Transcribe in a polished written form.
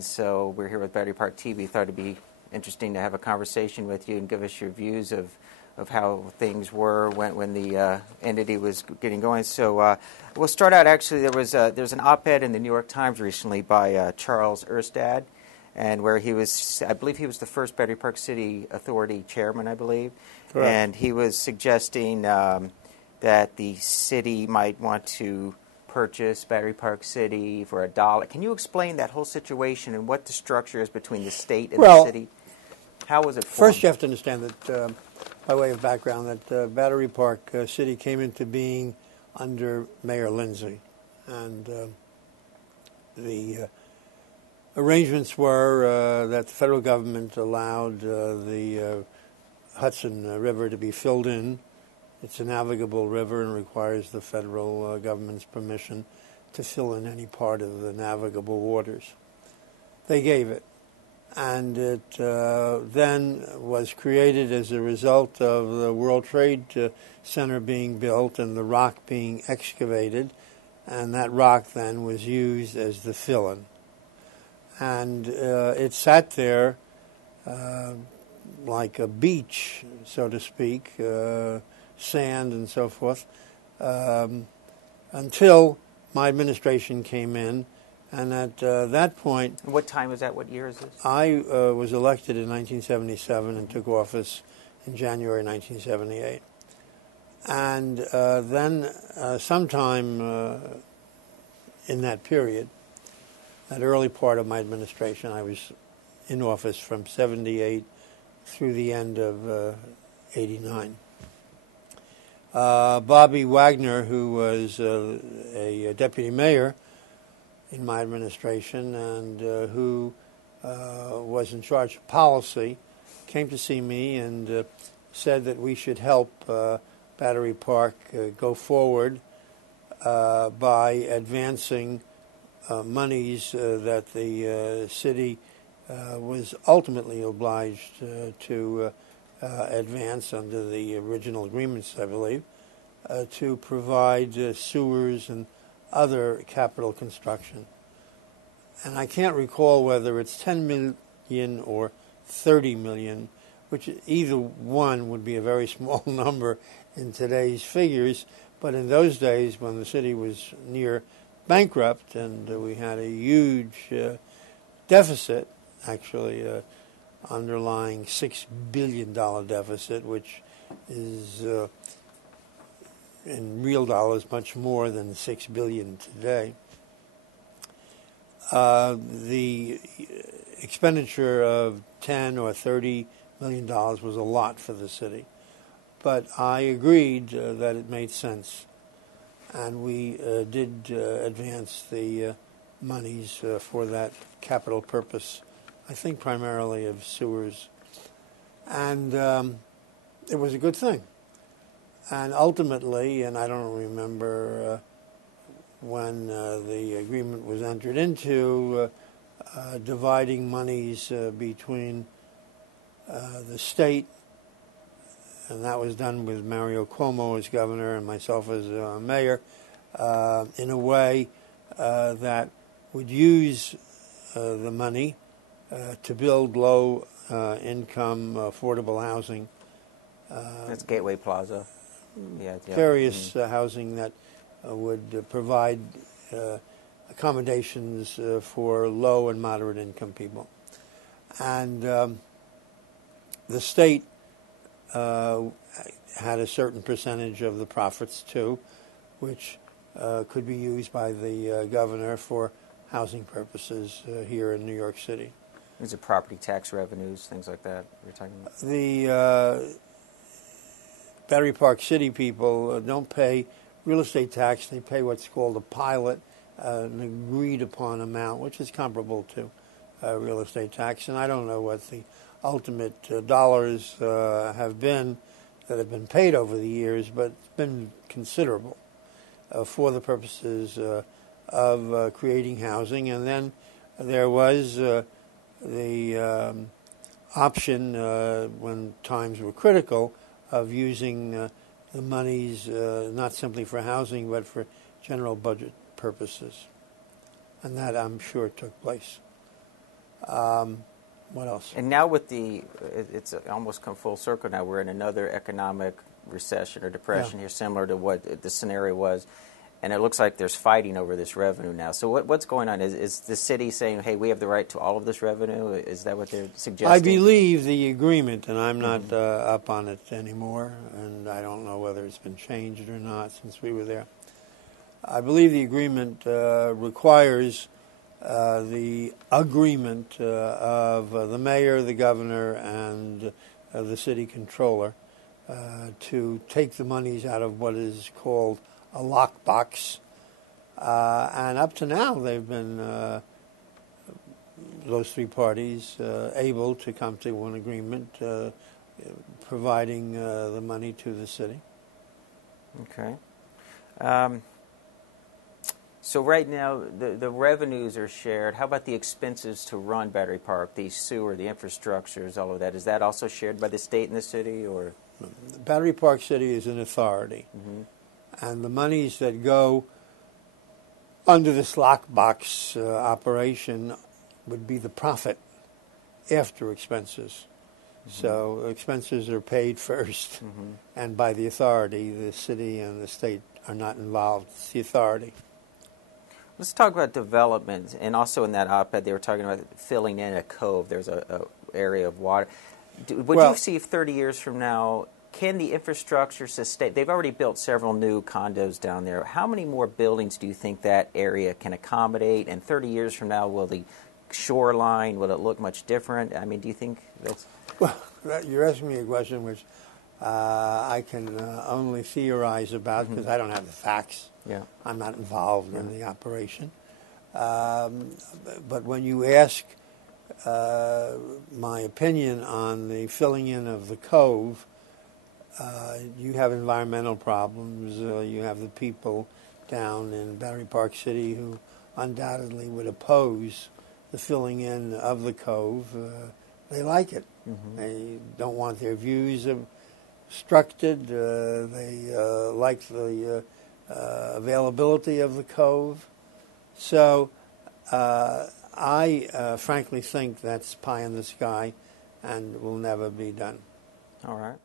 So we're here with BatteryPark.TV. Thought it'd be interesting to have a conversation with you and give us your views of how things were when the entity was getting going. So we'll start out. Actually, there's an op-ed in the New York Times recently by Charles Erstad, and where I believe he was the first Battery Park City Authority chairman, I believe. Correct. And he was suggesting that the city might want to purchase Battery Park City for $1. Can you explain that whole situation and what the structure is between the state and the city? How was it formed? First, you have to understand that, by way of background, that Battery Park City came into being under Mayor Lindsay. And the arrangements were that the federal government allowed the Hudson River to be filled in. It's a navigable river and requires the federal government's permission to fill in any part of the navigable waters. They gave it. And it then was created as a result of the World Trade Center being built and the rock being excavated. And that rock then was used as the fill-in. And it sat there like a beach, so to speak, sand and so forth, until my administration came in. And at that point... What time was that? What year is this? I was elected in 1977 and took office in January 1978. And then sometime in that period, that early part of my administration, I was in office from 78 through the end of 89. Bobby Wagner, who was a deputy mayor in my administration and who was in charge of policy, came to see me and said that we should help Battery Park go forward by advancing monies that the city was ultimately obliged to advance under the original agreements, I believe, to provide sewers and other capital construction. And I can't recall whether it's 10 million or 30 million, which either one would be a very small number in today's figures, but in those days when the city was near bankrupt and we had a huge deficit, actually underlying $6 billion deficit, which is in real dollars much more than $6 billion today. The expenditure of $10 or $30 million was a lot for the city, but I agreed that it made sense, and we did advance the monies for that capital purpose, I think primarily of sewers, and it was a good thing. And ultimately, and I don't remember when the agreement was entered into, dividing monies between the state, and that was done with Mario Cuomo as governor and myself as mayor, in a way that would use the money to build low-income, affordable housing. That's Gateway Plaza. Yeah. Various housing that would provide accommodations for low and moderate income people. And the state had a certain percentage of the profits too, which could be used by the governor for housing purposes here in New York City. These are property tax revenues, things like that you're talking about? The Battery Park City people don't pay real estate tax. They pay what's called a pilot, an agreed-upon amount, which is comparable to real estate tax. And I don't know what the ultimate dollars have been that have been paid over the years, but it's been considerable for the purposes of creating housing. And then there was the option, when times were critical, of using the monies not simply for housing but for general budget purposes. And that, I'm sure, took place. What else? And now with it's almost come full circle now. We're in another economic recession or depression here, similar to what the scenario was. And it looks like there's fighting over this revenue now. So what's going on? Is the city saying, hey, we have the right to all of this revenue? Is that what they're suggesting? I believe the agreement, and I'm not up on it anymore, and I don't know whether it's been changed or not since we were there. I believe the agreement requires the agreement of the mayor, the governor, and the city controller to take the monies out of what is called a lockbox. And up to now, they've been, those three parties, able to come to an agreement providing the money to the city. Okay. So right now, the revenues are shared. How about the expenses to run Battery Park, the sewer, the infrastructures, all of that? Is that also shared by the state and the city, or? Battery Park City is an authority, and the monies that go under this lockbox operation would be the profit after expenses. So expenses are paid first, and by the authority. The city and the state are not involved. It's the authority. Let's talk about development, and also in that op-ed they were talking about filling in a cove. There's a area of water. Would you see if 30 years from now, can the infrastructure sustain? They've already built several new condos down there. How many more buildings do you think that area can accommodate? And 30 years from now, will the shoreline, will it look much different? I mean, do you think that's... Well, you're asking me a question which I can only theorize about because I don't have the facts. Yeah. I'm not involved in the operation. But when you ask my opinion on the filling in of the cove, you have environmental problems. You have the people down in Battery Park City who undoubtedly would oppose the filling in of the cove. They like it. They don't want their views obstructed. They like the availability of the cove. So I frankly think that's pie in the sky and will never be done. All right.